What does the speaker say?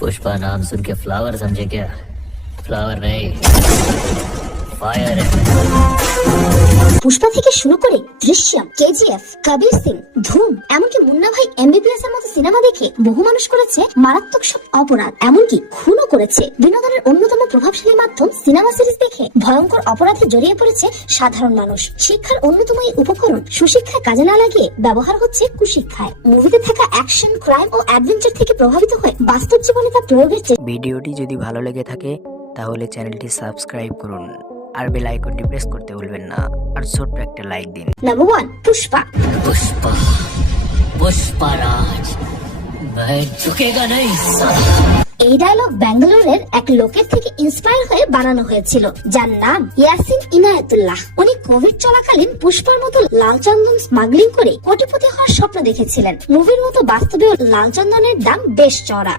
पुष्पा नाम सुन के फ्लावर समझे क्या? फ्लावर नहीं, फायर है। পুষ্পা থেকে শুরু করে দৃশ্যম, কেজিএফ, কবির সিং, ধুম, এমনকি মুন্না ভাই এমবিবিএস এর মতো সিনেমা দেখে বহু মানুষ করেছে মারাত্মক সব অপরাধ, এমনকি খুনও করেছে। বিনোদনের অন্যতম প্রভাবশালী মাধ্যম সিনেমা সিরিজ দেখে ভয়ঙ্কর অপরাধে জড়িয়ে পড়েছে সাধারণ মানুষ। শিক্ষার অন্যতম এই উপকরণ সুশিক্ষায় কাজে না লাগিয়ে ব্যবহার হচ্ছে কুশিক্ষায়। মুভিতে থাকা অ্যাকশন, ক্রাইম ও অ্যাডভেঞ্চার থেকে প্রভাবিত হয়ে বাস্তব জীবনে তা প্রয়োগের চেষ্টা। ভিডিওটি যদি ভালো লেগে থাকে তাহলে চ্যানেলটি সাবস্ক্রাইব করুন আর বেল আইকনটি প্রেস করতে ভুলবেন না, আর ছোট্ট একটা লাইক দিন। নাম্বার 1, পুষ্পা। पुष्पा, पुष्पाराज, मैं झुकेगा नहीं साला। এই ডায়লগ ব্যাঙ্গালোরের এক লোকের থেকে ইন্সপায়ার হয়ে বানানো হয়েছিল, যার নাম ইয়াসিন ইনায়েতুল্লাহ। উনি কোভিড চলাকালীন পুষ্পার মতো লাল চন্দন স্মাগলিং করে কোটিপতি হওয়ার স্বপ্ন দেখেছিলেন। মুভির মতো বাস্তবেও লাল চন্দনের দাম বেশ চড়া।